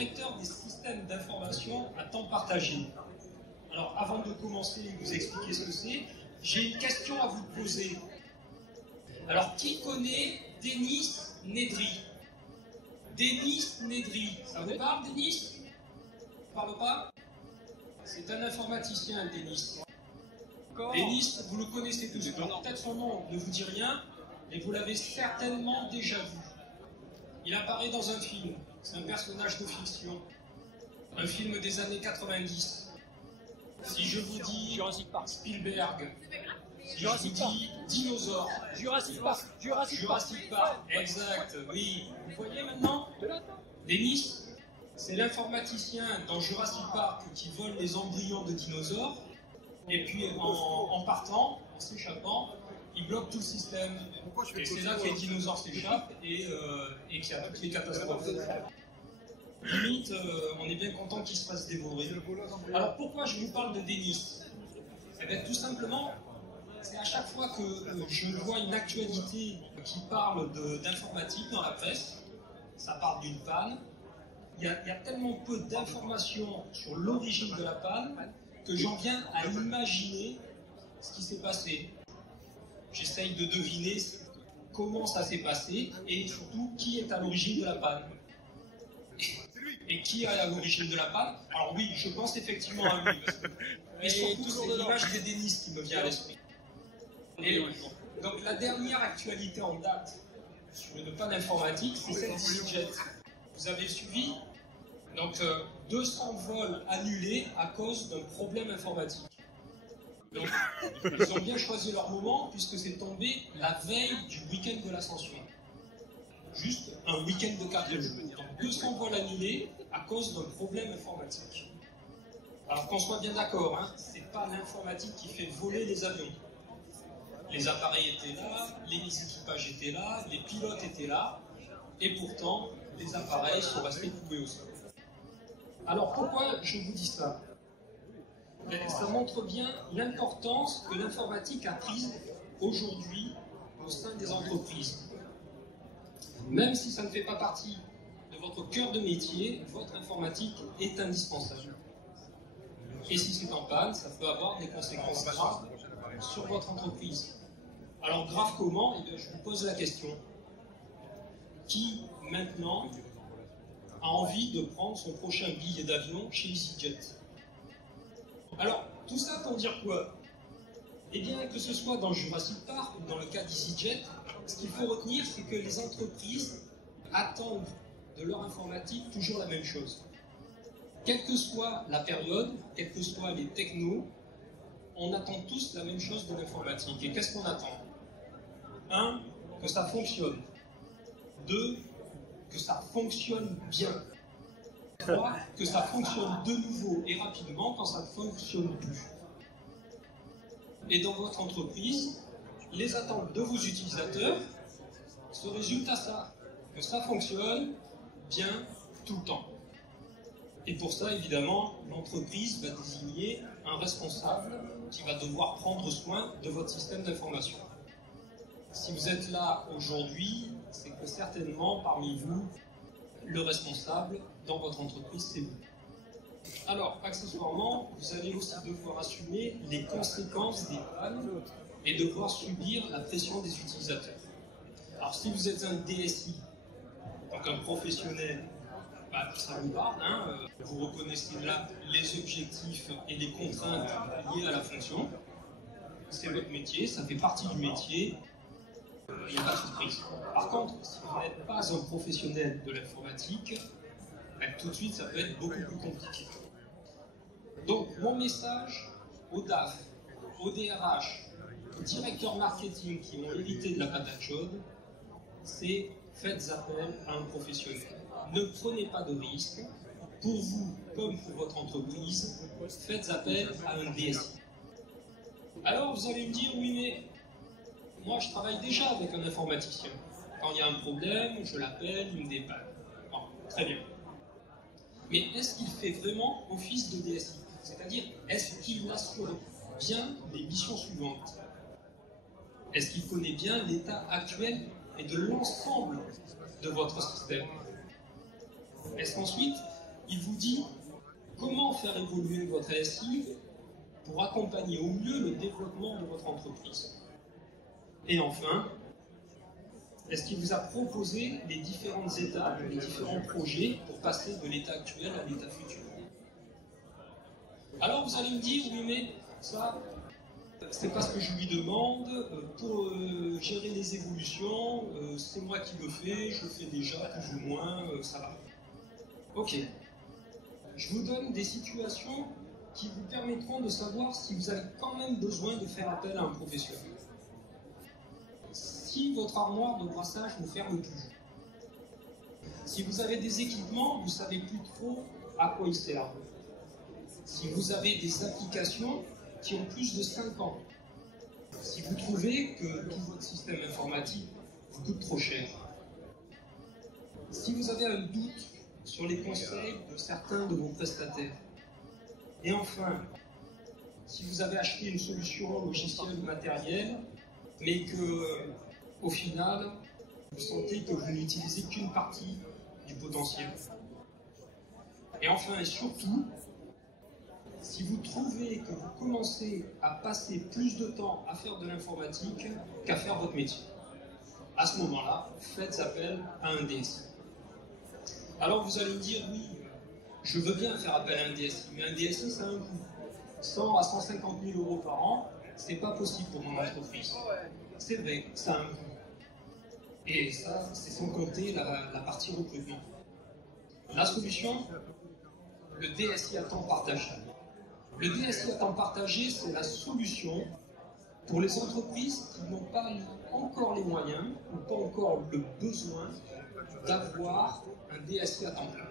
directeur des systèmes d'information à temps partagé. Alors, avant de commencer et vous expliquer ce que c'est, j'ai une question à vous poser. Alors, qui connaît Denis Nedry? Denis Nedry, ça vous parle, Denis? Ça ne parle pas? C'est un informaticien, Denis. Denis, vous le connaissez tous. Peut-être son nom ne vous dit rien, mais vous l'avez certainement déjà vu. Il apparaît dans un film. C'est un personnage de fiction. Un film des années 90. Si je vous dis Jurassic Park. Spielberg, si Jurassic je vous dis dinosaure, Jurassic Park. Jurassic Park, exact, oui. Vous voyez maintenant? Denis, c'est l'informaticien dans Jurassic Park qui vole les embryons de dinosaures, et puis en partant, en s'échappant, il bloque tout le système. Et c'est là que les dinosaures s'échappent et qu'il y a toutes les catastrophes. Limite, on est bien content qu'il se fasse dévorer. Alors pourquoi je vous parle de Denis? Eh bien, tout simplement, c'est à chaque fois que je vois une actualité qui parle d'informatique dans la presse, ça parle d'une panne, il y a tellement peu d'informations sur l'origine de la panne que j'en viens à imaginer ce qui s'est passé. J'essaye de deviner comment ça s'est passé et surtout qui est à l'origine de la panne. Et qui est à l'origine de la panne? Alors oui, je pense effectivement à lui. Mais surtout, c'est l'image des Denis qui me vient à l'esprit. Et donc la dernière actualité en date sur une panne informatique, c'est celle d'EasyJet. Vous avez suivi? Donc 200 vols annulés à cause d'un problème informatique. Donc ils ont bien choisi leur moment puisque c'est tombé la veille du week-end de l'Ascension. Juste un week-end de 4 jours. Donc 200 vols annulés à cause d'un problème informatique. Alors qu'on soit bien d'accord, hein, c'est pas l'informatique qui fait voler les avions. Les appareils étaient là, les équipages étaient là, les pilotes étaient là, et pourtant, les appareils sont restés coupés au sol. Alors pourquoi je vous dis ça? Ça montre bien l'importance que l'informatique a prise aujourd'hui au sein des entreprises. Même si ça ne fait pas partie de votre cœur de métier, votre informatique est indispensable. Et si c'est en panne, ça peut avoir des conséquences graves sur votre entreprise. Alors grave comment? Eh bien, je vous pose la question. Qui maintenant a envie de prendre son prochain billet d'avion chez EasyJet? Alors, tout ça pour dire quoi? Eh bien, que ce soit dans Jurassic Park ou dans le cas d'EasyJet, ce qu'il faut retenir, c'est que les entreprises attendent de leur informatique toujours la même chose. Quelle que soit la période, quels que soient les technos, on attend tous la même chose de l'informatique. Et qu'est-ce qu'on attend? 1. Que ça fonctionne. 2. Que ça fonctionne bien. 3. Que ça fonctionne de nouveau et rapidement quand ça ne fonctionne plus. Et dans votre entreprise, les attentes de vos utilisateurs se résument à ça. Que ça fonctionne bien tout le temps. Et pour ça, évidemment, l'entreprise va désigner un responsable qui va devoir prendre soin de votre système d'information. Si vous êtes là aujourd'hui, c'est que certainement parmi vous, le responsable dans votre entreprise, c'est vous. Alors, accessoirement, vous allez aussi devoir assumer les conséquences des pannes et devoir subir la pression des utilisateurs. Alors, si vous êtes un DSI, donc un professionnel, ça vous parle, hein, vous reconnaissez là les objectifs et les contraintes liées à la fonction. C'est votre métier, ça fait partie du métier, il n'y a pas de surprise. Par contre, si vous n'êtes pas un professionnel de l'informatique, tout de suite ça peut être beaucoup plus compliqué. Donc mon message aux DAF, aux DRH, aux directeurs marketing qui ont hérité de la patate chaude, c'est faites appel à un professionnel. Ne prenez pas de risques. Pour vous comme pour votre entreprise, faites appel à un DSI. Alors vous allez me dire, oui mais moi je travaille déjà avec un informaticien. Quand il y a un problème, je l'appelle, il me dépanne. Bon, très bien. Mais est-ce qu'il fait vraiment office de DSI? C'est-à-dire, est-ce qu'il assure bien les missions suivantes? Est-ce qu'il connaît bien l'état actuel et de l'ensemble de votre système? Est-ce qu'ensuite, il vous dit comment faire évoluer votre SI pour accompagner au mieux le développement de votre entreprise. Et enfin, est-ce qu'il vous a proposé les différentes étapes, les différents projets pour passer de l'état actuel à l'état futur? Alors vous allez me dire, oui mais ça, c'est pas ce que je lui demande, pour gérer les évolutions, c'est moi qui le fais, je le fais déjà plus ou moins, ça va. Ok. Je vous donne des situations qui vous permettront de savoir si vous avez quand même besoin de faire appel à un professionnel. Si votre armoire de brassage vous ferme toujours, si vous avez des équipements, vous ne savez plus trop à quoi ils servent, si vous avez des applications qui ont plus de 5 ans, si vous trouvez que tout votre système informatique vous coûte trop cher, si vous avez un doute sur les conseils de certains de vos prestataires, et enfin, si vous avez acheté une solution logicielle ou matérielle, mais que, au final, vous sentez que vous n'utilisez qu'une partie du potentiel. Et enfin et surtout, si vous trouvez que vous commencez à passer plus de temps à faire de l'informatique qu'à faire votre métier, à ce moment-là, faites appel à un DSI. Alors vous allez me dire, oui, je veux bien faire appel à un DSI, mais un DSI, ça a un coût. 100 à 150 000 euros par an, c'est pas possible pour mon entreprise. C'est vrai, ça a un coût. Et ça, c'est sans compter la partie recrutement. La solution, le DSI à temps partagé. Le DSI à temps partagé, c'est la solution pour les entreprises qui n'ont pas encore les moyens ou pas encore le besoin d'avoir un DSI à temps plein.